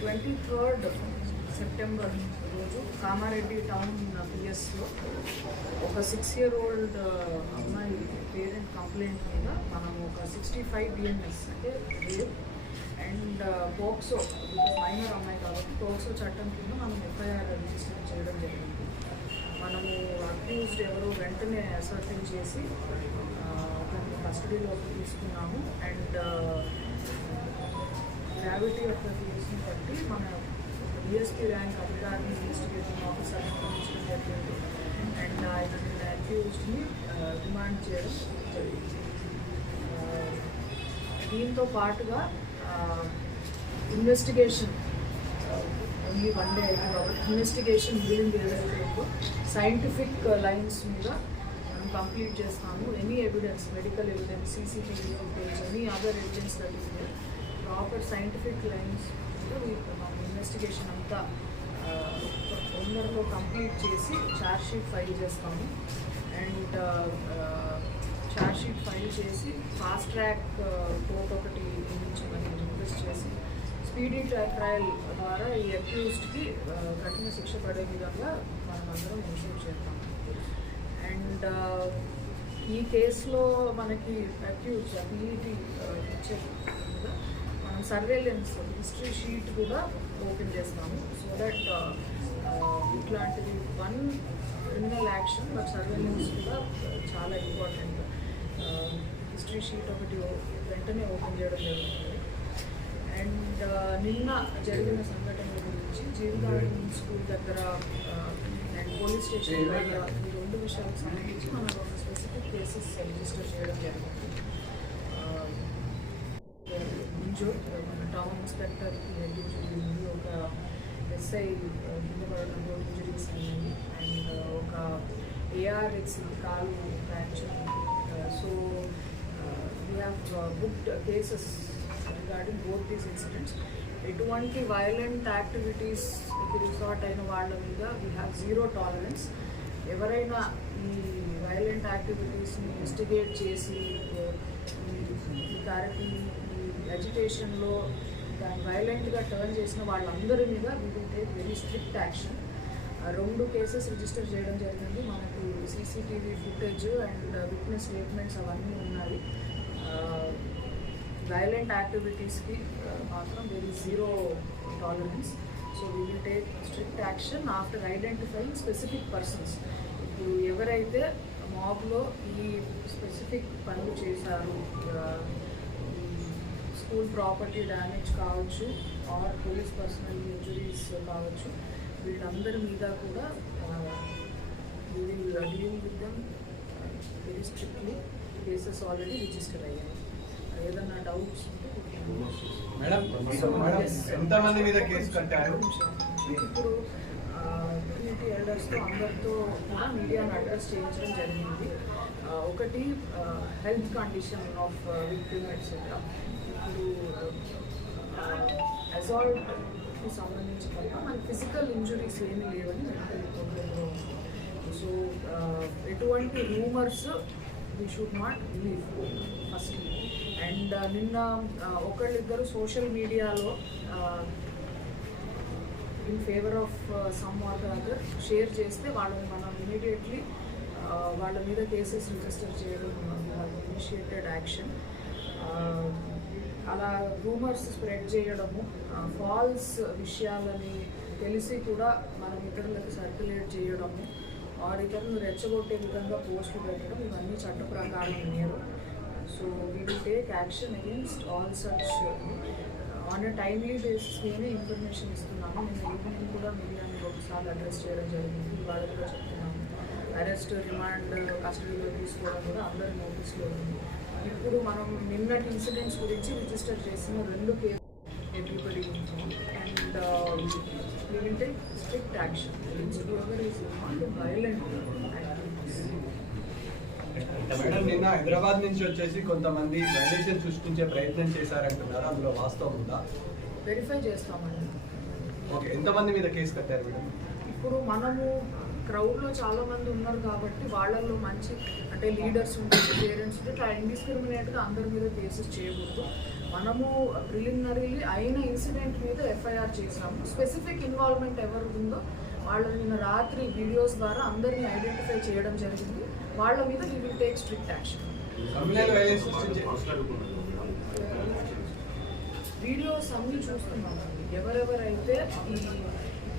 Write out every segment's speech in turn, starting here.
Twenty third September రోజు Kamareddy town పిఎస్లో ఒక సిక్స్ ఇయర్ ఓల్డ్ అమ్మాయి పేరెంట్ కంప్లైంట్ మీద మనం ఒక సిక్స్టీ ఫైవ్ బిఎన్ఎస్ అంటే rape and uh, POCSO minor అమ్మాయి కాబట్టి పోక్సో చట్టం కింద మనం ఎఫ్ఐఆర్ రిజిస్టర్ చేయడం జరిగింది. మనము అక్యూజ్డ్ ఎవరో వెంటనే అసర్టింగ్ చేసి uh, కస్టడీలోకి తీసుకున్నాము. And uh, gravity of the కేసుని బట్టి మన డిఎస్పీ ర్యాంక్ అధికారిని ఇన్వెస్టిగేటింగ్ ఆఫీసర్ పంపించడం జరిగింది అండ్ ఆయన నిన్న అక్యూజ్డ్ని డిమాండ్ చేయడం జరిగింది. దీంతో పాటుగా ఇన్వెస్టిగేషన్ ఓన్లీ వన్ డే అయితే కాబట్టి ఇన్వెస్టిగేషన్ బిల్డింగ్ ఏదైతే ఉందో సైంటిఫిక్ లైన్స్ మీద మనం కంప్లీట్ చేస్తాము. Any evidence medical evidence CCTV footage any other evidence that proper scientific lines మనం ఇన్వెస్టిగేషన్ అంతా తొందరలో కంప్లీట్ చేసి ఛార్జ్షీట్ ఫైల్ చేస్తాము. అండ్ ఛార్జ్షీట్ ఫైల్ చేసి ఫాస్ట్ ట్రాక్ కోర్ట్ ఒకటి నియమించమని రిక్వెస్ట్ చేసి స్పీడీ ట్రయల్ ద్వారా ఈ అక్యూస్డ్కి కఠిన శిక్ష పడే విధంగా మనం అందరం ఇన్షూర్ చేస్తాం అండ్ ఈ కేసులో మనకి అక్యూజ్ పీఈటీ ఇచ్చే సర్వేలెన్స్ హిస్టరీ షీట్ కూడా ఓపెన్ చేస్తాము. సో దట్ uh, uh, ఇట్లాంటిది one criminal action but surveillance కూడా uh, చాలా ఇంపార్టెంట్ హిస్టరీ షీట్ ఒకటి వెంటనే ఓపెన్ చేయడం జరుగుతుంది. అండ్ నిన్న జరిగిన సంఘటన గురించి జీవితావళి స్కూల్ దగ్గర అండ్ పోలీస్ స్టేషన్ దగ్గర ఈ రెండు విషయాలకు సంబంధించి మనం ఒక స్పెసిఫిక్ కేసెస్ రిజిస్టర్ చేయడం జరిగింది. ఇంజూర్ మన టౌన్ ఇన్స్పెక్టర్కి హెడ్ ఇంజురీ ఉంది ఒక ఎస్ఐ కింద పడడం రోడ్ ఇంజరీస్ అయ్యాయి అండ్ ఒక ఏఆర్ఎక్స్ కాలు fracture so we have booked cases regarding both these incidents ఎటువంటి వైలెంట్ యాక్టివిటీస్కి రిసార్ట్ అయిన వాళ్ళ మీద వీ హ్యావ్ జీరో టాలరెన్స్ ఎవరైనా ఈ వైలెంట్ యాక్టివిటీస్ని ఇన్వెస్టిగేట్ చేసి ఈ- ఈ కార్యక్రమం ఎడ్యుకేషన్లో దాన్ని వైలెంట్గా టర్న్ చేసిన వాళ్ళందరి మీద we will take very strict action రెండు కేసెస్ రిజిస్టర్ చేయడం జరిగింది. మనకు CCTV footage and witness statements అవన్నీ ఉన్నాయి. వైలెంట్ యాక్టివిటీస్కి మాత్రం very zero tolerance so we will take strict action after identifying specific persons ఇప్పుడు ఎవరైతే మాబ్లో ఈ స్పెసిఫిక్ పనులు చేశారు స్కూల్ ప్రాపర్టీ డ్యామేజ్ కావచ్చు ఆర్ పోలీస్ పర్సనల్ ఇంజురీస్ కావచ్చు వీళ్ళందరి మీద కూడా we will deal with them very strictly cases already register అయ్యాయి. ఏదన్నా డౌట్స్ ఉంటే మేడం So, మేడం yes. ఎంతమంది మీద కేసు కట్టారు? ఇప్పుడు కమ్యూనిటీ ఎల్డర్స్తో అందరితో కూడా మీడియాను అడ్రస్ చేయించడం జరిగింది. ఒకటి health condition of victim etcetera ఇప్పుడు అజాల్ట్కి సంబంధించి కనుక మన ఫిజికల్ ఇంజురీస్ ఏమీ లేవని మెడికల్ రిపోర్ట్లో సో ఎటువంటి rumours we should not leave first and నిన్న ఒకళ్ళిద్దరు సోషల్ మీడియాలో in favour of some or other share చేస్తే వాళ్ళని మనం ఇమీడియట్లీ వాళ్ళ మీద కేసెస్ రిజిస్టర్ చేయడం ఇనిషియేటెడ్ యాక్షన్ అలా రూమర్స్ స్ప్రెడ్ చేయడము ఫాల్స్ విషయాలని తెలిసి కూడా మనం ఇతరులకు సర్క్యులేట్ చేయడము ఆర్ ఇతరులను రెచ్చగొట్టే విధంగా పోస్టులు పెట్టడం ఇవన్నీ చట్ట ప్రకారం నేరు. So we will take action against all such on a timely basis నేనే ఇన్ఫర్మేషన్ ఇస్తున్నాము నేను ఈవినింగ్ కూడా మీడియాని ఒకసారి అడ్రస్ చేయడం జరిగింది. ఇవాళ కూడా చెప్తున్నాము అరెస్ట్ రిమాండ్ కస్టడీలో తీసుకోవడం కూడా అందరి నోటీస్లో ఉంది. ఇప్పుడు మనం నిన్నటి ఇన్సిడెంట్స్ గురించి రిజిస్టర్ చేసిన రెండు case everybody and take strict action violent madam నిన్న హైదరాబాద్ నుంచి వచ్చేసి కొంతమంది వైలేషన్ సృష్టించే ప్రయత్నం చేశారంటున్నారు? అందులో వాస్తవం ఉందా? వెరిఫై చేస్తామండి. ఓకే ఎంతమంది మీద కేసు కట్టారు మేడం? ఇప్పుడు మనము క్రౌడ్లో చాలా మంది ఉన్నారు కాబట్టి వాళ్ళల్లో మంచి అంటే లీడర్స్ ఉంటారు పేరెంట్స్ ఉంటే ఇట్లా ఇండిస్క్రిమినేట్గా అందరి మీద కేసెస్ చేయకూడదు. మనము ప్రిలిమినరీలీ అయిన ఇన్సిడెంట్ మీద ఎఫ్ఐఆర్ చేసాము స్పెసిఫిక్ ఇన్వాల్వ్మెంట్ ఎవరు ఉందో వాళ్ళ నిన్న రాత్రి వీడియోస్ ద్వారా అందరినీ ఐడెంటిఫై చేయడం జరిగింది. వాళ్ళ మీద we will take strict action videos అన్ని చూస్తున్నామండి. ఎవరెవరైతే ఈ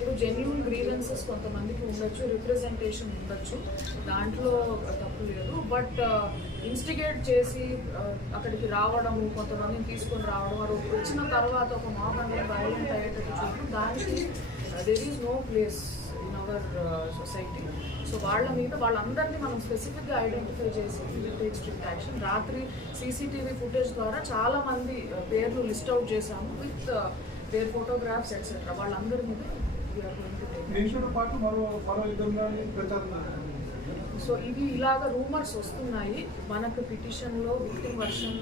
ఇప్పుడు జెన్యున్ గ్రీవెన్సెస్ కొంతమందికి ఉండొచ్చు రిప్రజెంటేషన్ ఉండొచ్చు. దాంట్లో తప్పు లేదు. బట్ ఇన్స్టిగేట్ uh, చేసి uh, అక్కడికి రావడము కొంతమందిని తీసుకొని రావడం వారు వచ్చిన తర్వాత ఒక మాక్ అనేది వైలెంట్ అయ్యేటట్టు చూడడం దానికి there is no place in our society so వాళ్ళ మీద వాళ్ళందరినీ మనం స్పెసిఫిక్గా ఐడెంటిఫై చేసి టేక్ స్ట్రిక్ట్ యాక్షన్ రాత్రి సీసీటీవీ ఫుటేజ్ ద్వారా చాలా మంది uh, పేర్లు లిస్ట్ అవుట్ చేశాము విత్ దేర్ ఫోటోగ్రాఫ్స్ ఎట్సెట్రా వాళ్ళందరి మీద పాటు మరో మరో ఇద్దరు ప్రచారం. సో ఇవి ఇలాగ రూమర్స్ వస్తున్నాయి. మనకు పిటిషన్లో విక్టిమ్ వర్షన్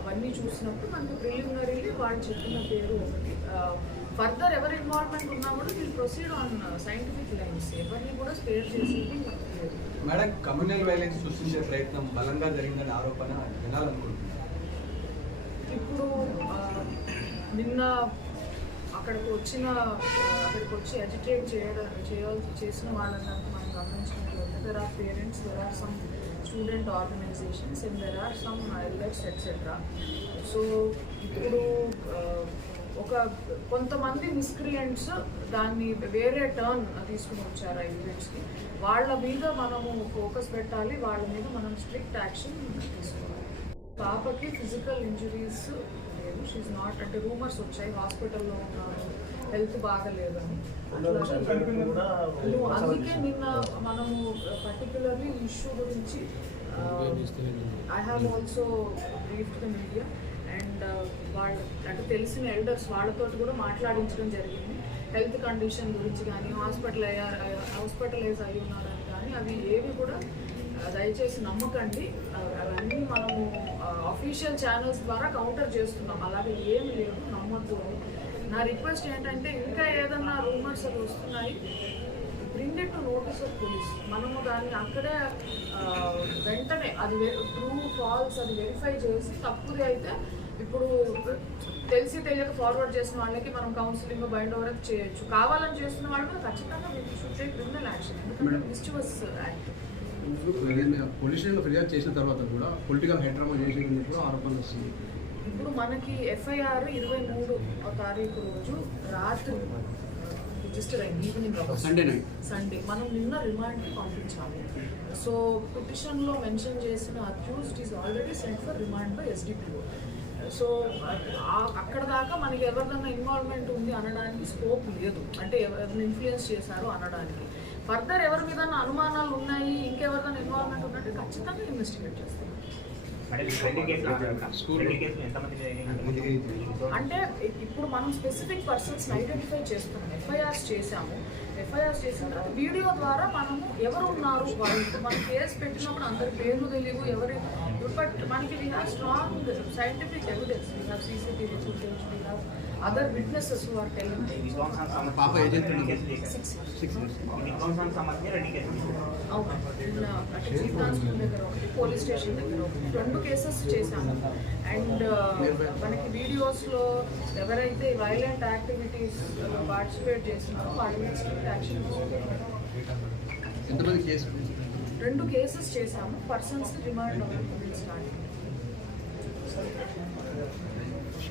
అవన్నీ చూసినప్పుడు మనకు ప్రిలిమినరీలీ వాళ్ళు చెప్పిన పేరు ఒకటి. ఫర్దర్ ఎవరి ఇన్వాల్వ్మెంట్ ఉన్నా కూడా we'll proceed on scientific lines ఎవరిని కూడా స్పేర్ చేసేది మేడం కమ్యూనల్ వైలెన్స్ సృష్టించే ప్రయత్నం బలంగా జరిగిందనే ఆరోపణ వినాలనుకుంటున్నాను ఇప్పుడు నిన్న అక్కడికి వచ్చిన అక్కడికి వచ్చి అజిటేట్ చేయడం చేయాల్సి చేసిన వాళ్ళని మనం గమనించినట్లయితే there are parents there are some student organizations and there are some LX etcetera so ఇప్పుడు uh, ఒక కొంతమంది మిస్క్రియంట్స్ దాన్ని వేరే టర్న్ తీసుకుని వచ్చారు ఆ ఈవెంట్స్కి వాళ్ళ మీద మనము ఫోకస్ పెట్టాలి వాళ్ళ మీద మనం స్ట్రిక్ట్ యాక్షన్ తీసుకోవాలి పాపకి ఫిజికల్ ఇంజరీస్ లేదు షీఈ్ నాట్ అంటే రూమర్స్ వచ్చాయి. హాస్పిటల్లో ఉన్నారు హెల్త్ బాగలేదని. అందుకే నిన్న మనము పర్టికులర్లీ ఇష్యూ గురించి I have also brief the media and వాళ్ళ అంటే తెలిసిన ఎల్డర్స్ వాళ్ళతో కూడా మాట్లాడించడం జరిగింది. హెల్త్ కండిషన్ గురించి కానీ హాస్పిటల్ అయ్యారు హాస్పిటలైజ్ అయి ఉన్నారని కానీ అవి ఏవి కూడా దయచేసి నమ్మకండి. అవన్నీ మనము అఫీషియల్ ఛానల్స్ ద్వారా కౌంటర్ చేస్తున్నాం. అలాగే ఏమి లేదు నమ్మద్దు. నా రిక్వెస్ట్ ఏంటంటే ఇంకా ఏదన్నా రూమర్స్ అవి వస్తున్నాయి bring it to notice of police మనము దాన్ని అక్కడే వెంటనే అది ట్రూ ఫాల్స్ అది వెరిఫై చేసి తప్పుది అయితే ఇప్పుడు తెలిసి తెలియక ఫార్వర్డ్ చేసిన వాళ్ళకి మనం కౌన్సిలింగ్ బైండ్ ఓవర్ చేయొచ్చు. కావాలని చేస్తున్న వాళ్ళ మీద ఖచ్చితంగా షుడ్ టేక్ క్రిమినల్ యాక్షన్ ఎందుకంటే. మిస్చివస్ యాక్ట్ పోలీస్ స్టేషన్లో ఫిర్యాదు చేసిన తర్వాత కూడా పొలిటికల్ హైడ్రామా కూడా ఆరోపణలు వస్తుంది ఇప్పుడు మనకి ఎఫ్ఐఆర్ ఇరవై మూడు తారీఖు రోజు రాత్రి రిజిస్టర్ అయింది ఈవినింగ్ night. సండే మనం నిన్న రిమాండ్కి పంపించాము సో పిటిషన్లో మెన్షన్ చేసిన accused is already sent for remand by SDPO so ఆ- అక్కడ దాకా మనకి ఎవరిదన్నా ఇన్వాల్వ్మెంట్ ఉంది అనడానికి స్కోప్ లేదు. అంటే ఎవరిని ఇన్ఫ్లుయెన్స్ చేశారు అనడానికి. ఫర్దర్ ఎవరి మీద అనుమానాలు ఉన్నాయి? ఉన్నట్టు ఖచ్చితంగా ఇన్వెస్టిగేట్ చేస్తాం. అంటే ఇప్పుడు మనం స్పెసిఫిక్ పర్సన్స్ ఐడెంటిఫై చేస్తున్నాం. ఎఫ్ఐఆర్స్ చేశాము. ఎఫ్ఐఆర్స్ చేసిన తర్వాత వీడియో ద్వారా మనము ఎవరు ఉన్నారు వాళ్ళు మనం కేసు పెట్టినప్పుడు అందరి పేర్లు తెలియవు ఎవరి బట్ మనకి we have strong scientific evidence we have CCTV footage we have other witnesses who are telling పాప కేసులు చేశారు. సిక్స్ సిక్స్ దగ్గర ఒకటి పోలీస్ స్టేషన్ దగ్గర ఒకటి. రెండు కేసెస్ చేశాము అండ్ మనకి వీడియోస్లో ఎవరైతే వైలెంట్ యాక్టివిటీస్ పార్టిసిపేట్ చేస్తున్నారో వాళ్ళ మీద స్ట్రిక్ట్ యాక్షన్ ఎంతమంది కేసు రెండు కేసెస్ చేశాము. Persons remand start